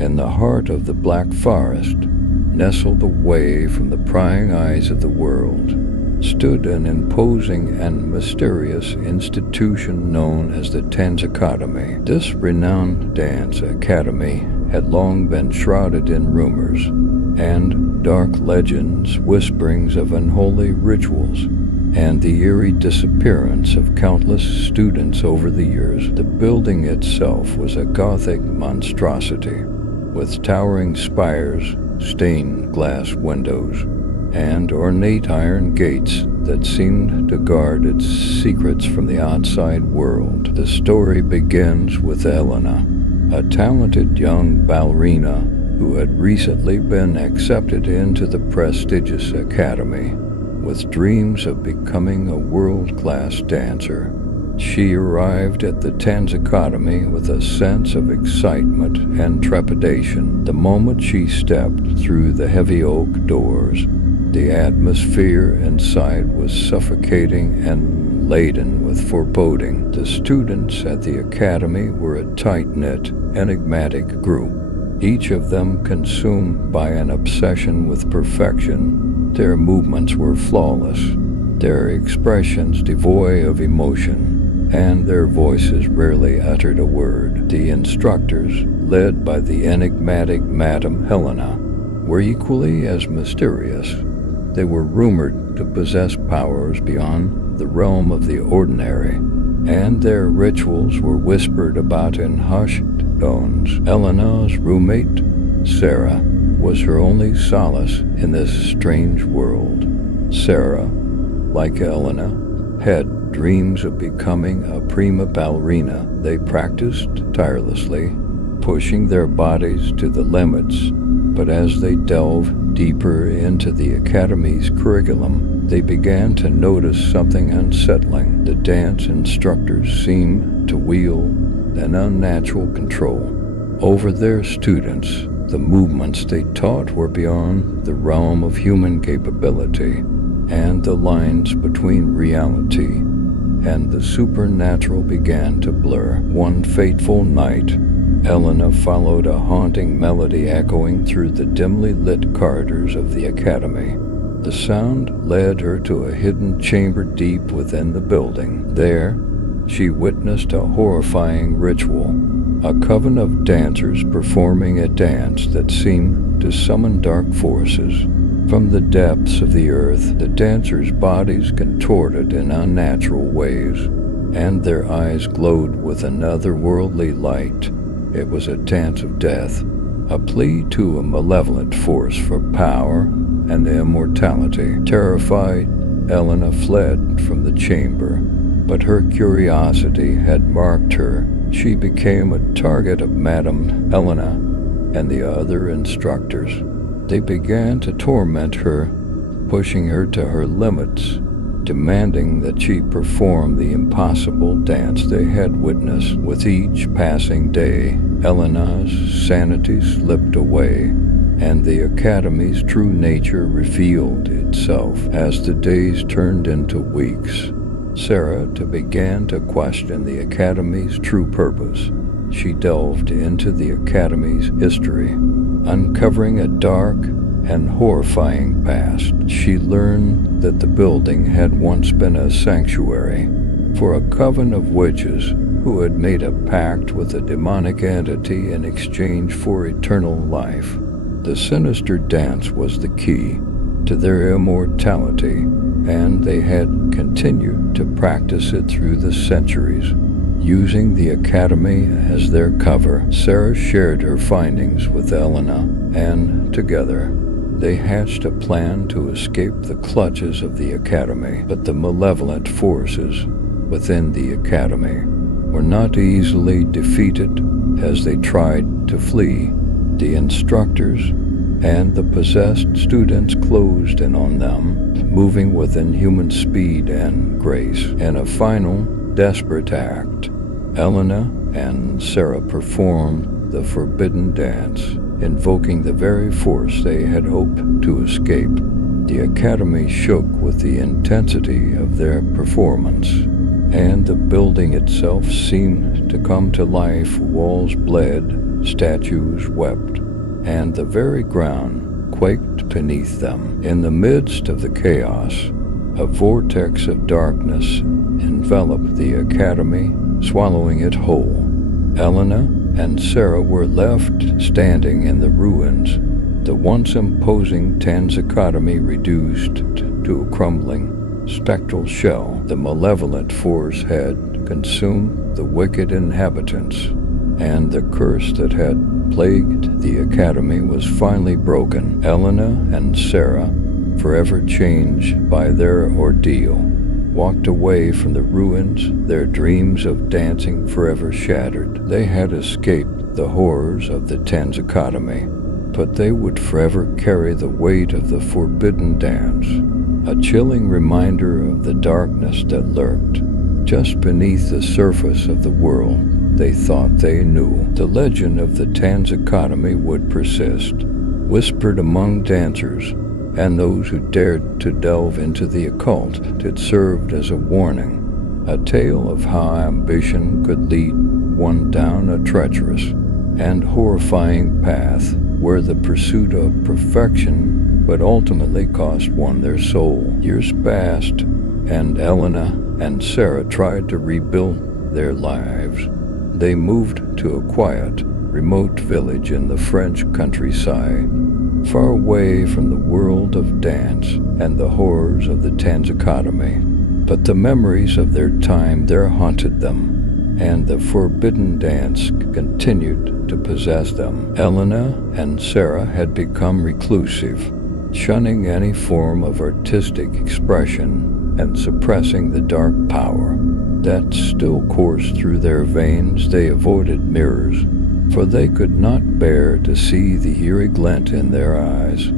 In the heart of the Black Forest, nestled away from the prying eyes of the world, stood an imposing and mysterious institution known as the Tanzakademie. This renowned dance academy had long been shrouded in rumors and dark legends, whisperings of unholy rituals, and the eerie disappearance of countless students over the years. The building itself was a Gothic monstrosity, with towering spires, stained glass windows, and ornate iron gates that seemed to guard its secrets from the outside world. The story begins with Elena, a talented young ballerina who had recently been accepted into the prestigious academy. With dreams of becoming a world-class dancer, she arrived at the Tanzakademie with a sense of excitement and trepidation. The moment she stepped through the heavy oak doors, the atmosphere inside was suffocating and laden with foreboding. The students at the academy were a tight-knit, enigmatic group, each of them consumed by an obsession with perfection. Their movements were flawless, their expressions devoid of emotion, and their voices rarely uttered a word. The instructors, led by the enigmatic Madame Helena, were equally as mysterious. They were rumored to possess powers beyond the realm of the ordinary, and their rituals were whispered about in hushed tones. Elena's roommate, Sarah, was her only solace in this strange world. Sarah, like Elena, had dreams of becoming a prima ballerina. They practiced tirelessly, pushing their bodies to the limits, but as they delved deeper into the academy's curriculum, they began to notice something unsettling. The dance instructors seemed to wield an unnatural control over their students. The movements they taught were beyond the realm of human capability, and the lines between reality and the supernatural began to blur. One fateful night, Elena followed a haunting melody echoing through the dimly lit corridors of the academy. The sound led her to a hidden chamber deep within the building. There, she witnessed a horrifying ritual, a coven of dancers performing a dance that seemed to summon dark forces. From the depths of the earth, the dancers' bodies contorted in unnatural ways, and their eyes glowed with an otherworldly light. It was a dance of death, a plea to a malevolent force for power and immortality. Terrified, Elena fled from the chamber, but her curiosity had marked her. She became a target of Madame Helena and the other instructors. They began to torment her, pushing her to her limits, demanding that she perform the impossible dance they had witnessed. With each passing day, Elena's sanity slipped away, and the academy's true nature revealed itself. As the days turned into weeks, Sarah began to question the academy's true purpose. She delved into the academy's history, uncovering a dark and horrifying past. She learned that the building had once been a sanctuary for a coven of witches who had made a pact with a demonic entity in exchange for eternal life. The sinister dance was the key to their immortality, and they had continued to practice it through the centuries. Using the academy as their cover, Sarah shared her findings with Elena, and together, they hatched a plan to escape the clutches of the academy. But the malevolent forces within the academy were not easily defeated. As they tried to flee, the instructors and the possessed students closed in on them, moving with inhuman speed and grace. In a final, desperate act, Elena and Sarah performed the forbidden dance, invoking the very force they had hoped to escape. The academy shook with the intensity of their performance, and the building itself seemed to come to life. Walls bled, statues wept, and the very ground quaked beneath them. In the midst of the chaos, a vortex of darkness enveloped the academy, swallowing it whole. Elena and Sarah were left standing in the ruins, the once imposing Tanzakademie reduced to a crumbling, spectral shell. The malevolent force had consumed the wicked inhabitants, and the curse that had plagued the academy was finally broken. Elena and Sarah, forever changed by their ordeal, walked away from the ruins, their dreams of dancing forever shattered. They had escaped the horrors of the Tanzakademie, but they would forever carry the weight of the forbidden dance, a chilling reminder of the darkness that lurked just beneath the surface of the world they thought they knew. The legend of the Tanzakademie would persist, whispered among dancers and those who dared to delve into the occult. It served as a warning, a tale of how ambition could lead one down a treacherous and horrifying path where the pursuit of perfection would ultimately cost one their soul. Years passed, and Elena and Sarah tried to rebuild their lives. They moved to a quiet, remote village in the French countryside, far away from the world of dance and the horrors of the Tanzakademie. But the memories of their time there haunted them, and the forbidden dance continued to possess them. Elena and Sarah had become reclusive, shunning any form of artistic expression and suppressing the dark power that still coursed through their veins. They avoided mirrors, for they could not bear to see the eerie glint in their eyes,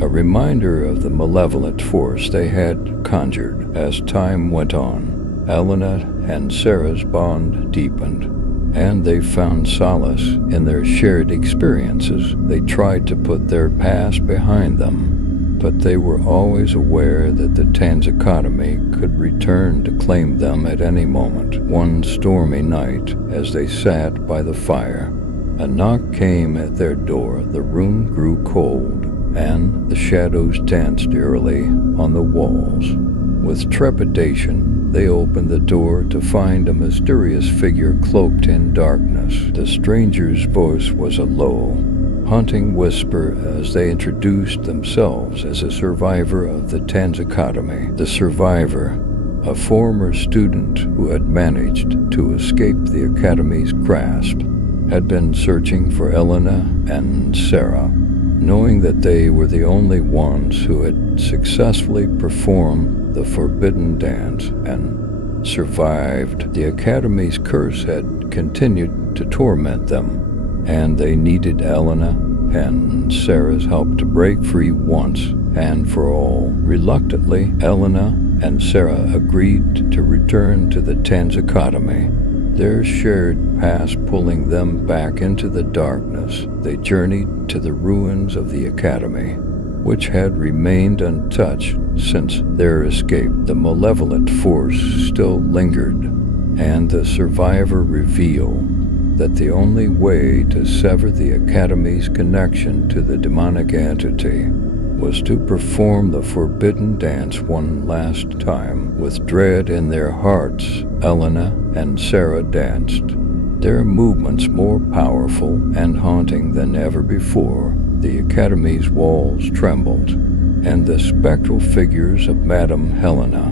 a reminder of the malevolent force they had conjured. As time went on, Elena and Sarah's bond deepened, and they found solace in their shared experiences. They tried to put their past behind them, but they were always aware that the Tanzakademie could return to claim them at any moment. One stormy night, as they sat by the fire, a knock came at their door. The room grew cold, and the shadows danced eerily on the walls. With trepidation, they opened the door to find a mysterious figure cloaked in darkness. The stranger's voice was a low, haunting whisper as they introduced themselves as a survivor of the Tanzakademie. The survivor, a former student who had managed to escape the Academy's grasp, had been searching for Elena and Sarah, knowing that they were the only ones who had successfully performed the forbidden dance and survived. The Academy's curse had continued to torment them, and they needed Elena and Sarah's help to break free once and for all. Reluctantly, Elena and Sarah agreed to return to the Tanzakademie, their shared past pulling them back into the darkness. They journeyed to the ruins of the Academy, which had remained untouched since their escape. The malevolent force still lingered, and the survivor revealed that the only way to sever the Academy's connection to the demonic entity was to perform the forbidden dance one last time. With dread in their hearts, Elena and Sarah danced, their movements more powerful and haunting than ever before. The Academy's walls trembled, and the spectral figures of Madame Helena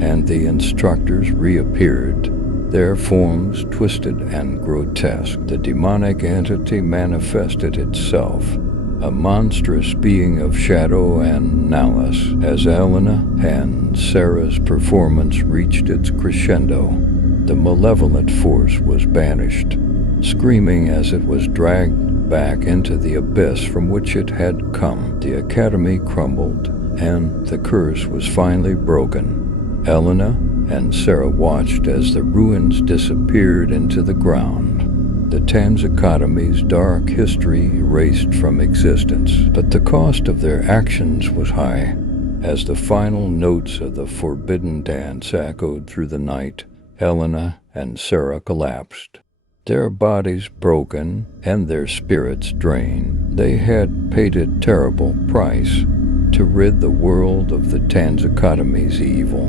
and the instructors reappeared, their forms twisted and grotesque. The demonic entity manifested itself, a monstrous being of shadow and malice. As Elena and Sarah's performance reached its crescendo, the malevolent force was banished, screaming as it was dragged back into the abyss from which it had come. The Academy crumbled, and the curse was finally broken. Elena and Sarah watched as the ruins disappeared into the ground, the Tanzakademie's dark history erased from existence. But the cost of their actions was high. As the final notes of the forbidden dance echoed through the night, Elena and Sarah collapsed, Their bodies broken and their spirits drained, they had paid a terrible price to rid the world of the Tanzakademie's evil,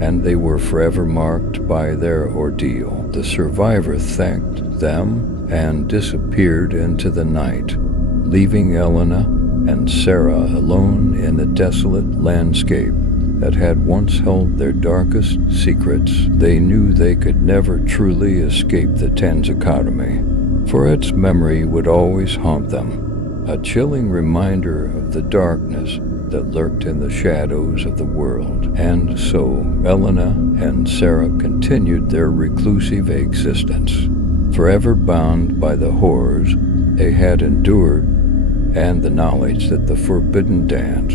and they were forever marked by their ordeal. The survivor thanked them and disappeared into the night, leaving Elena and Sarah alone in the desolate landscape that had once held their darkest secrets. They knew they could never truly escape the Tanzakademie, for its memory would always haunt them, a chilling reminder of the darkness that lurked in the shadows of the world. And so Elena and Sarah continued their reclusive existence, forever bound by the horrors they had endured and the knowledge that the forbidden dance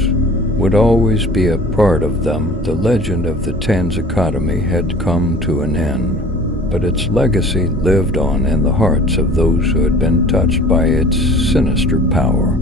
would always be a part of them. The legend of the Tanzakademie had come to an end, but its legacy lived on in the hearts of those who had been touched by its sinister power.